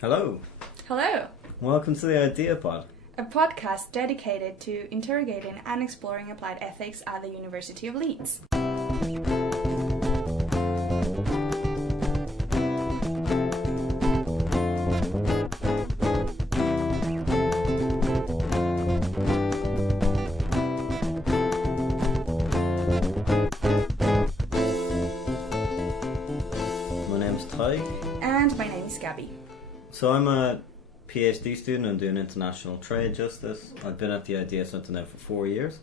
Hello. Hello, Welcome to the Idea Pod. a podcast dedicated to interrogating and exploring applied ethics at the University of Leeds. My name's Tadhg. And my name is Gabby. So I'm a PhD student. I'm doing international trade justice. I've been at the Idea Centre now for 4 years.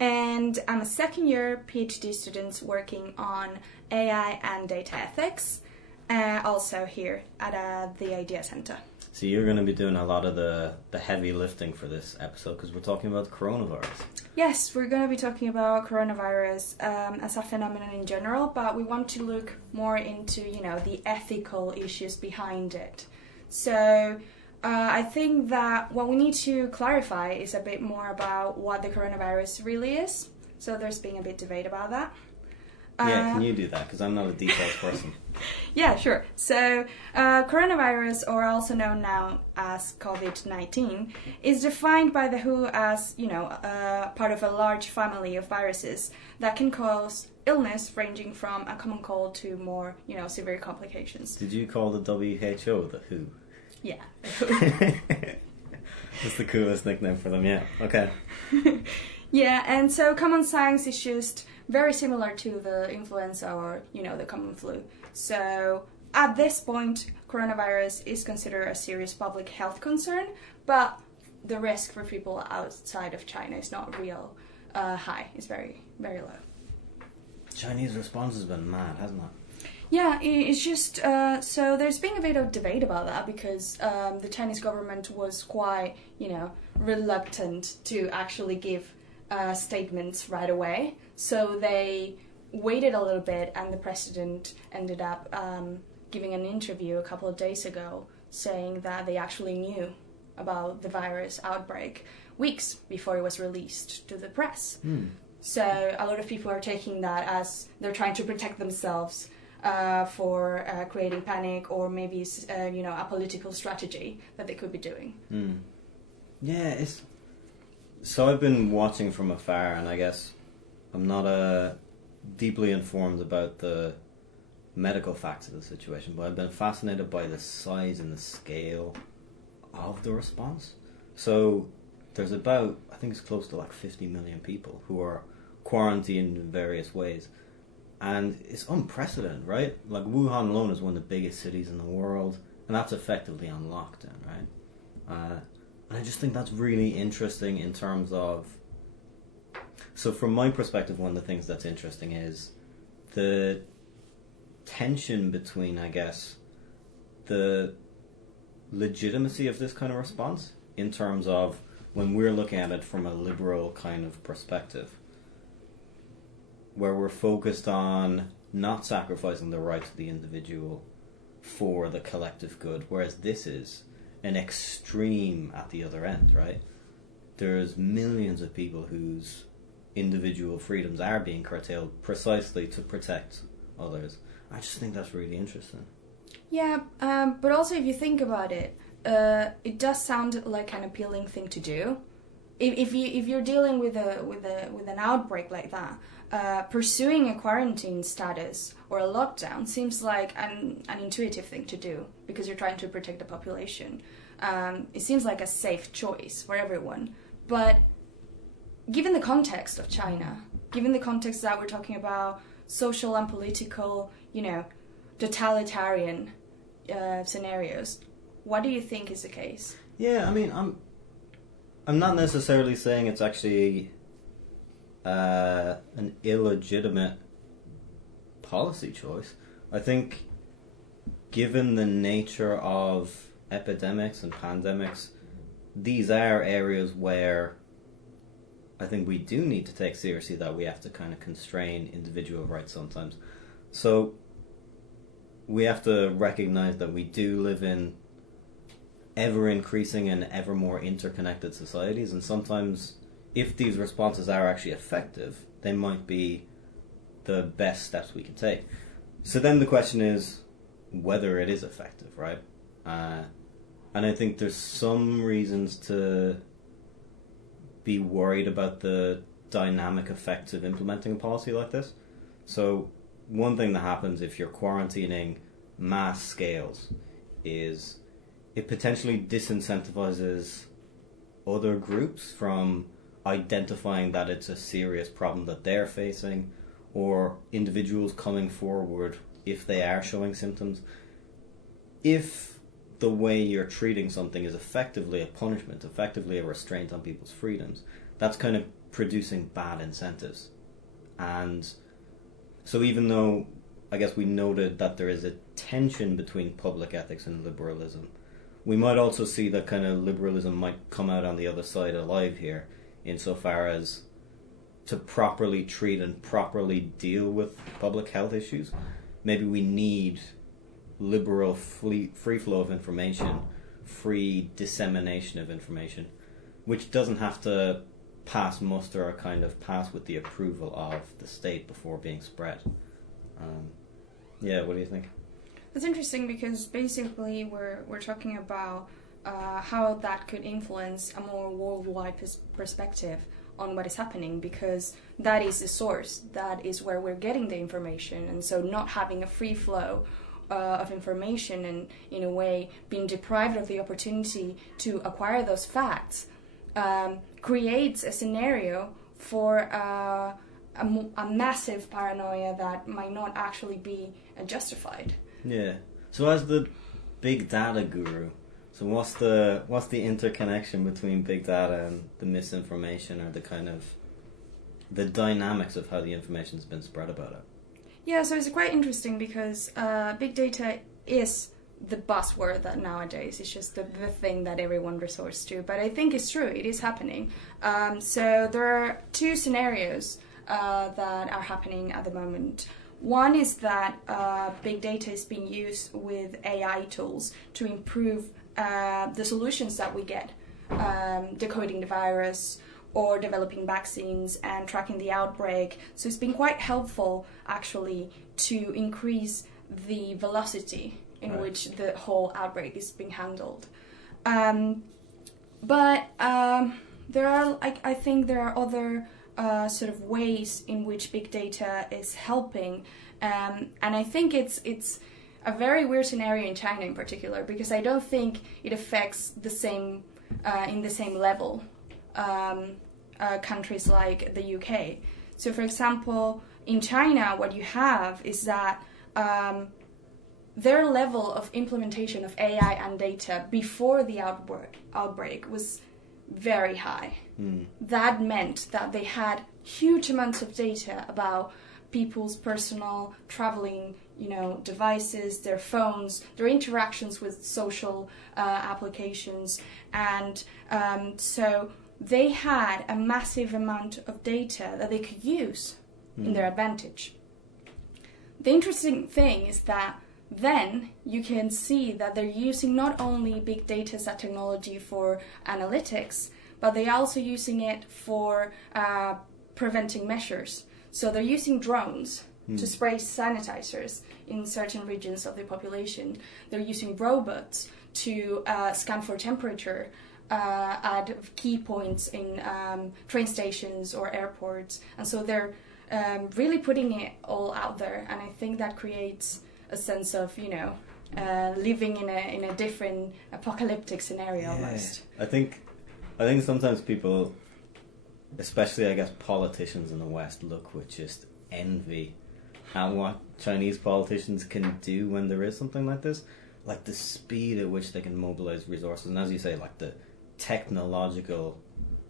And I'm a second year PhD student working on AI and data ethics, also here at the Idea Centre. So you're going to be doing a lot of the heavy lifting for this episode because we're talking about coronavirus. Yes, we're going to be talking about coronavirus as a phenomenon in general, but we want to look more into, the ethical issues behind it. So I think that what we need to clarify is a bit more about what the coronavirus really is. So there's been a bit debate about that. Yeah, can you do that? Because I'm not a detailed person. Yeah, sure. So, coronavirus, or also known now as COVID-19, is defined by the WHO as, part of a large family of viruses that can cause illness ranging from a common cold to more, severe complications. Did you call the WHO the WHO? Yeah. That's the coolest nickname for them, yeah. Okay. Yeah, and so common science is just very similar to the influenza or, the common flu. So at this point, coronavirus is considered a serious public health concern, but the risk for people outside of China is not real high. It's very, very low. Chinese response has been mad, hasn't it? Yeah, it's just, so there's been a bit of debate about that because the Chinese government was quite, reluctant to actually give statements right away. So they waited a little bit, and the president ended up giving an interview a couple of days ago saying that they actually knew about the virus outbreak weeks before it was released to the press. So a lot of people are taking that as they're trying to protect themselves for creating panic, or maybe a political strategy that they could be doing. Yeah, so I've been watching from afar, and I guess I'm not deeply informed about the medical facts of the situation, but I've been fascinated by the size and the scale of the response. So there's about, I think it's close to like 50 million people who are quarantined in various ways. And it's unprecedented, right? Like Wuhan alone is one of the biggest cities in the world, and that's effectively on lockdown, right? And I just think that's really interesting in terms of... So from my perspective, one of the things that's interesting is the tension between, I guess, the legitimacy of this kind of response in terms of when we're looking at it from a liberal kind of perspective, where we're focused on not sacrificing the rights of the individual for the collective good, whereas this is an extreme at the other end, right? There's millions of people whose individual freedoms are being curtailed precisely to protect others. I just think that's really interesting. Yeah, but also if you think about it, it does sound like an appealing thing to do. If you're dealing with an outbreak like that, pursuing a quarantine status or a lockdown seems like an intuitive thing to do because you're trying to protect the population. It seems like a safe choice for everyone. But given the context of China, given the context that we're talking about social and political, totalitarian scenarios, what do you think is the case? Yeah, I mean, I'm not necessarily saying it's actually an illegitimate policy choice. I think given the nature of epidemics and pandemics, these are areas where I think we do need to take seriously that we have to kind of constrain individual rights sometimes. So we have to recognize that we do live in ever increasing and ever more interconnected societies, and sometimes if these responses are actually effective, they might be the best steps we can take. So then the question is whether it is effective, right? And I think there's some reasons to be worried about the dynamic effects of implementing a policy like this. So one thing that happens if you're quarantining mass scales is it potentially disincentivizes other groups from identifying that it's a serious problem that they're facing, or individuals coming forward if they are showing symptoms. If the way you're treating something is effectively a punishment, effectively a restraint on people's freedoms, that's kind of producing bad incentives. And so even though I guess we noted that there is a tension between public ethics and liberalism, we might also see that kind of liberalism might come out on the other side alive here, insofar as to properly treat and properly deal with public health issues, maybe we need liberal free flow of information, free dissemination of information, which doesn't have to pass muster or kind of pass with the approval of the state before being spread. Yeah, what do you think? It's interesting because basically we're talking about how that could influence a more worldwide perspective on what is happening, because that is the source, that is where we're getting the information, and so not having a free flow of information and in a way being deprived of the opportunity to acquire those facts creates a scenario for a massive paranoia that might not actually be justified. Yeah. So as the big data guru, so what's the interconnection between big data and the misinformation, or the kind of the dynamics of how the information's been spread about it? Yeah, so it's quite interesting because big data is the buzzword that nowadays is just the thing that everyone resorts to. But I think it's true, it is happening. So there are two scenarios that are happening at the moment. One is that big data is being used with AI tools to improve the solutions that we get, decoding the virus or developing vaccines and tracking the outbreak. So it's been quite helpful, actually, to increase the velocity in which the whole outbreak is being handled. But there are, I think there are other sort of ways in which big data is helping, and I think it's a very weird scenario in China in particular, because I don't think it affects the same in the same level countries like the UK. So, for example, in China, what you have is that their level of implementation of AI and data before the outbreak was very high. That meant that they had huge amounts of data about people's personal traveling, devices, their phones, their interactions with social applications, and so they had a massive amount of data that they could use in their advantage. The interesting thing is that then you can see that they're using not only big data as a technology for analytics, but they're also using it for preventing measures. So they're using drones to spray sanitizers in certain regions of the population. They're using robots to scan for temperature at key points in train stations or airports. And so they're really putting it all out there. And I think that creates a sense of, living in a different apocalyptic scenario almost. I think sometimes people, especially I guess politicians in the West, look with just envy at what Chinese politicians can do when there is something like this. Like the speed at which they can mobilize resources, and as you say, like the technological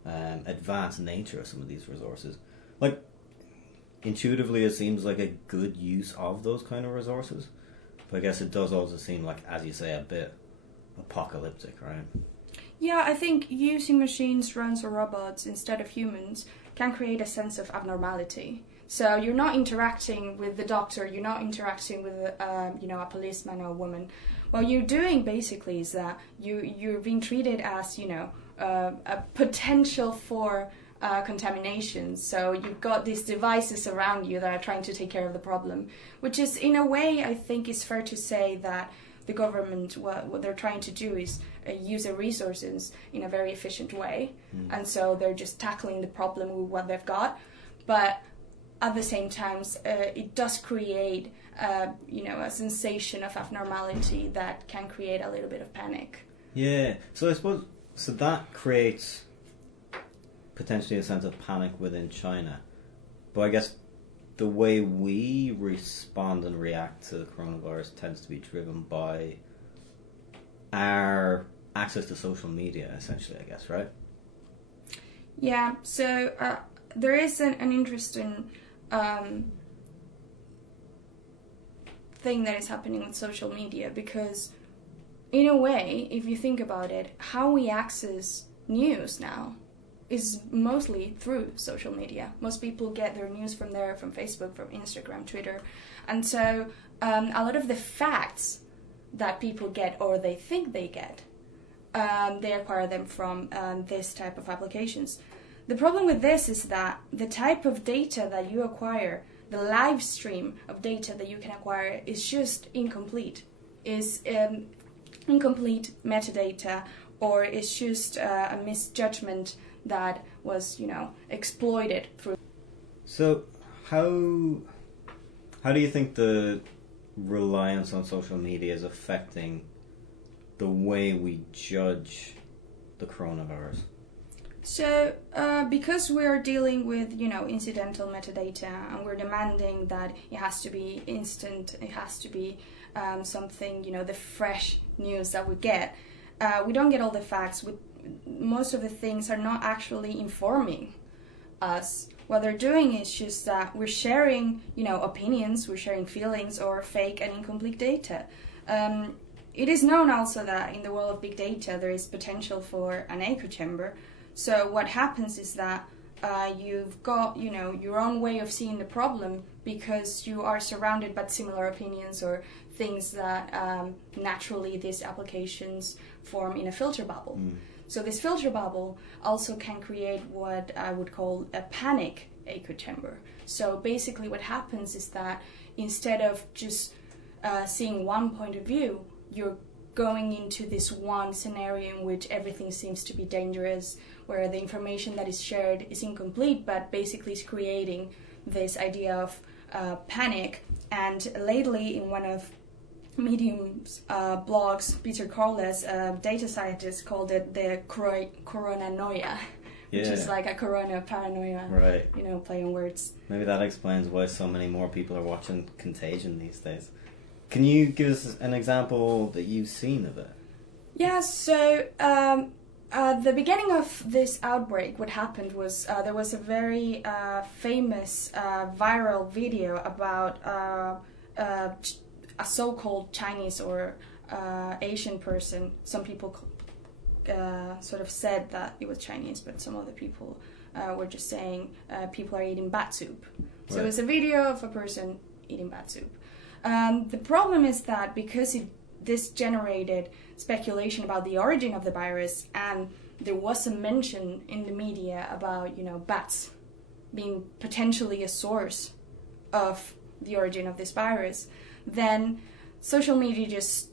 advanced nature of some of these resources. Like, intuitively it seems like a good use of those kind of resources, but I guess it does also seem like, as you say, a bit apocalyptic, right? Yeah, I think using machines, drones or robots instead of humans can create a sense of abnormality. So you're not interacting with the doctor, you're not interacting with a policeman or a woman. What you're doing basically is that you're being treated as a potential for contamination. So you've got these devices around you that are trying to take care of the problem, which is, in a way, I think it's fair to say that the government, what they're trying to do is use their resources in a very efficient way, and so they're just tackling the problem with what they've got. But at the same time, it does create, a sensation of abnormality that can create a little bit of panic. Yeah, so I suppose that creates potentially a sense of panic within China, but I guess the way we respond and react to the coronavirus tends to be driven by our access to social media, essentially, I guess, right? Yeah, so there is an interesting thing that is happening with social media, because in a way, if you think about it, how we access news now is mostly through social media. Most people get their news from there, from Facebook, from Instagram, Twitter. And so a lot of the facts that people get, or they think they get, they acquire them from this type of applications. The problem with this is that the type of data that you acquire, the live stream of data that you can acquire, is just incomplete. Is incomplete metadata, or it's just a misjudgment that was, exploited through. So how do you think the reliance on social media is affecting the way we judge the coronavirus? So because we're dealing with, incidental metadata, and we're demanding that it has to be instant, it has to be something, the fresh news that we get, we don't get all the facts. Most of the things are not actually informing us. What they're doing is just that we're sharing, opinions, we're sharing feelings, or fake and incomplete data. It is known also that in the world of big data there is potential for an echo chamber. So what happens is that you've got, your own way of seeing the problem, because you are surrounded by similar opinions or things that naturally these applications form in a filter bubble. So this filter bubble also can create what I would call a panic echo chamber. So basically what happens is that instead of just seeing one point of view, you're going into this one scenario in which everything seems to be dangerous, where the information that is shared is incomplete, but basically is creating this idea of panic. And lately, in one of Medium's blogs, Peter Corles, a data scientist, called it the Paranoia, which is like a corona paranoia, right? Play on words. Maybe that explains why so many more people are watching Contagion these days. Can you give us an example that you've seen of it? Yeah, so at the beginning of this outbreak, what happened was there was a very famous viral video about a so-called Chinese or Asian person. Some people sort of said that it was Chinese, but some other people were just saying people are eating bat soup. So Right. it was a video of a person eating bat soup. The problem is that because this generated speculation about the origin of the virus, and there was a mention in the media about, bats being potentially a source of the origin of this virus, then social media just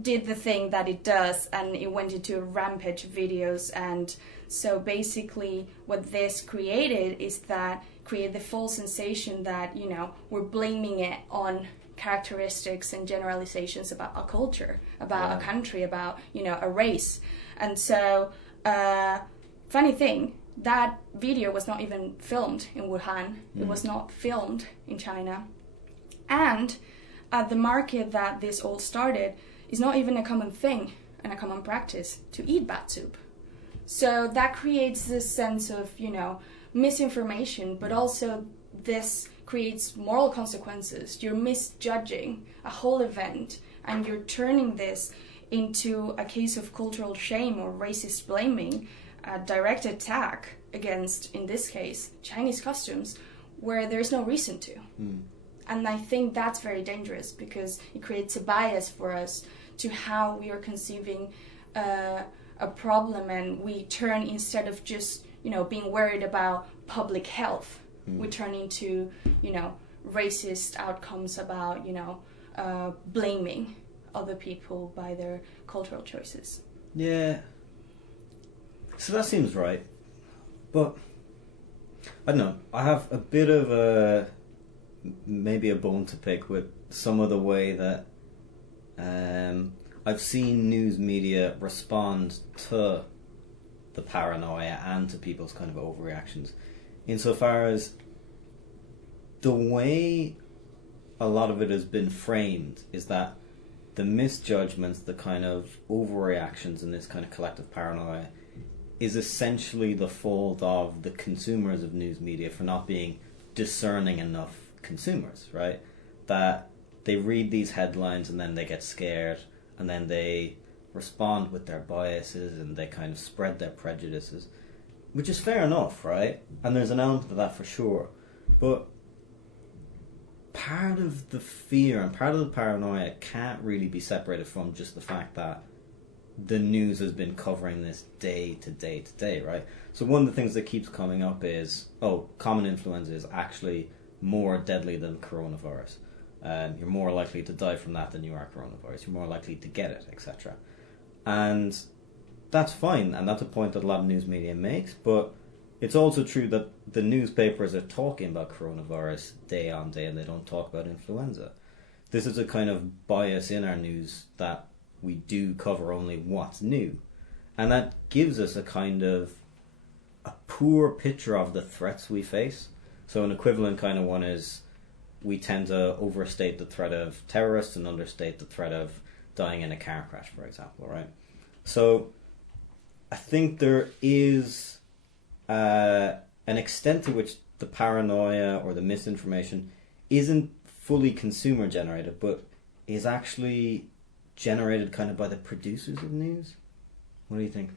did the thing that it does, and it went into a rampage of videos. And so basically what this created is that create the false sensation that, we're blaming it on characteristics and generalizations about a culture, about a country, about, a race. And so, funny thing, that video was not even filmed in Wuhan. It was not filmed in China. And the market that this all started is not even a common thing and a common practice to eat bat soup. So that creates this sense of, misinformation, but also this creates moral consequences. You're misjudging a whole event, and you're turning this into a case of cultural shame or racist blaming, a direct attack against, in this case, Chinese customs, where there's no reason to. And I think that's very dangerous, because it creates a bias for us to how we are conceiving a problem, and we turn, instead of just being worried about public health, we turn into racist outcomes about blaming other people by their cultural choices. Yeah. So that seems right. But I don't know. I have a bit of maybe a bone to pick with some of the way that I've seen news media respond to the paranoia and to people's kind of overreactions, insofar as the way a lot of it has been framed is that the misjudgments, the kind of overreactions in this kind of collective paranoia is essentially the fault of the consumers of news media for not being discerning enough consumers, right? That they read these headlines and then they get scared and then they respond with their biases and they kind of spread their prejudices, which is fair enough, right? And there's an element of that for sure. But part of the fear and part of the paranoia can't really be separated from just the fact that the news has been covering this day to day to day, right? So one of the things that keeps coming up is, common influenza is actually more deadly than coronavirus. You're more likely to die from that than you are coronavirus. You're more likely to get it, etc. And that's fine, and that's a point that a lot of news media makes, but it's also true that the newspapers are talking about coronavirus day on day and they don't talk about influenza. This is a kind of bias in our news that we do cover only what's new. And that gives us a kind of a poor picture of the threats we face. So an equivalent kind of one is we tend to overstate the threat of terrorists and understate the threat of dying in a car crash, for example, right? So I think there is an extent to which the paranoia or the misinformation isn't fully consumer generated, but is actually generated kind of by the producers of news. What do you think?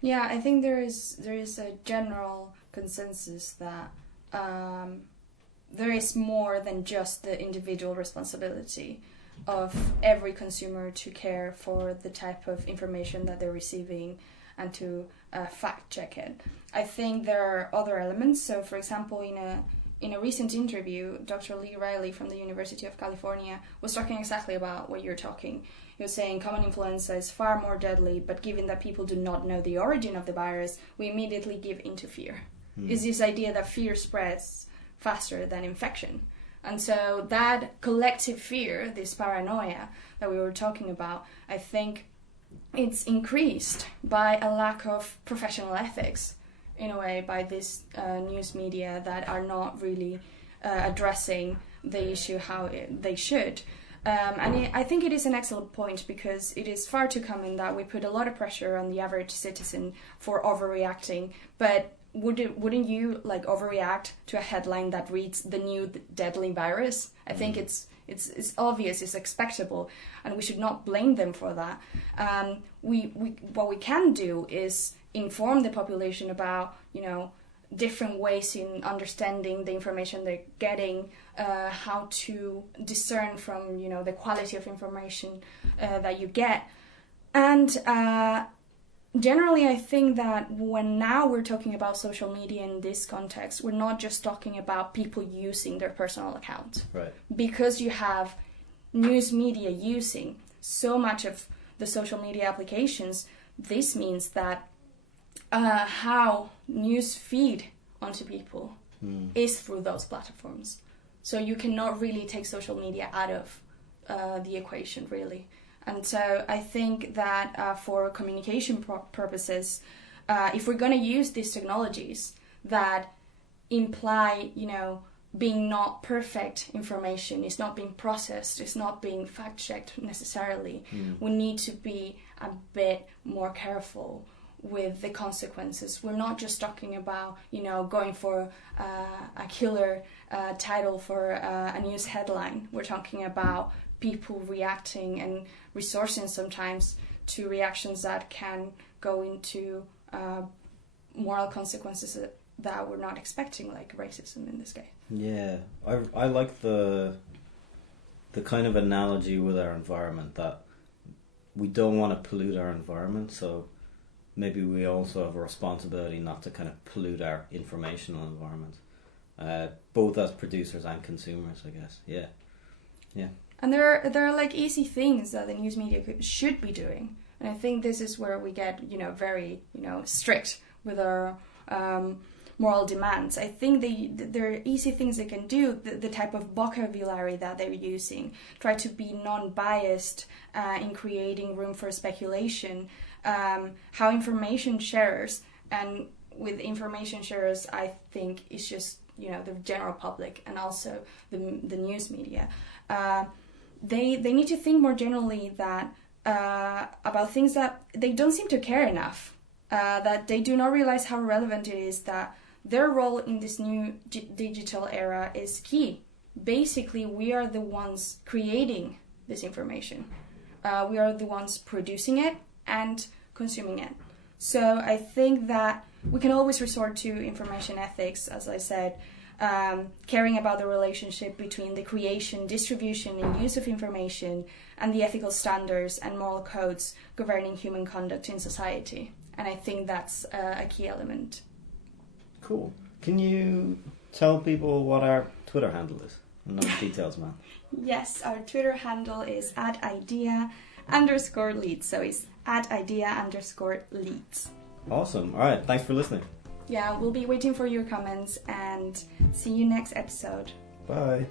Yeah, I think there is a general consensus that there is more than just the individual responsibility of every consumer to care for the type of information that they're receiving and to fact check it. I think there are other elements. So, for example, in a recent interview, Dr. Lee Riley from the University of California was talking exactly about what you're talking. He was saying common influenza is far more deadly, but given that people do not know the origin of the virus, we immediately give into fear. Is this idea that fear spreads faster than infection. And so that collective fear, this paranoia that we were talking about, I think it's increased by a lack of professional ethics, in a way, by this news media that are not really addressing the issue how they should. I think it is an excellent point, because it is far too common that we put a lot of pressure on the average citizen for overreacting, but wouldn't you overreact to a headline that reads the new deadly virus? I think it's obvious, it's expectable, and we should not blame them for that. What we can do is inform the population about different ways in understanding the information they're getting, how to discern from the quality of information that you get, and generally, I think that when now we're talking about social media in this context, we're not just talking about people using their personal account. Right. Because you have news media using so much of the social media applications, this means that how news feed onto people is through those platforms. So you cannot really take social media out of the equation, really. And so I think that for communication purposes, if we're going to use these technologies that imply, being not perfect information, it's not being processed, it's not being fact-checked necessarily, we need to be a bit more careful with the consequences. We're not just talking about, going for a killer title for a news headline. We're talking about people reacting and resourcing sometimes to reactions that can go into moral consequences that we're not expecting, like racism in this case. Yeah, I like the kind of analogy with our environment, that we don't want to pollute our environment, so maybe we also have a responsibility not to kind of pollute our informational environment, both as producers and consumers, I guess. Yeah. And there are like easy things that the news media should be doing. And I think this is where we get, very, strict with our moral demands. I think there are easy things they can do, the type of vocabulary that they're using, try to be non-biased in creating room for speculation, how information sharers, and with information sharers, I think it's just, the general public and also the news media. They need to think more generally that about things that they don't seem to care enough, that they do not realize how relevant it is, that their role in this new digital era is key. Basically, we are the ones creating this information. We are the ones producing it and consuming it. So I think that we can always resort to information ethics, as I said, caring about the relationship between the creation, distribution, and use of information, and the ethical standards and moral codes governing human conduct in society. And I think that's a key element. Cool. Can you tell people what our Twitter handle is? I'm not the details, man. Yes, our Twitter handle is @idea_leads. So it's @idea_leads. Awesome. All right. Thanks for listening. Yeah, we'll be waiting for your comments and see you next episode. Bye.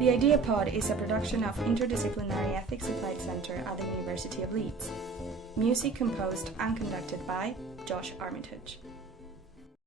The Idea Pod is a production of Interdisciplinary Ethics Applied Center at the University of Leeds. Music composed and conducted by Josh Armitage.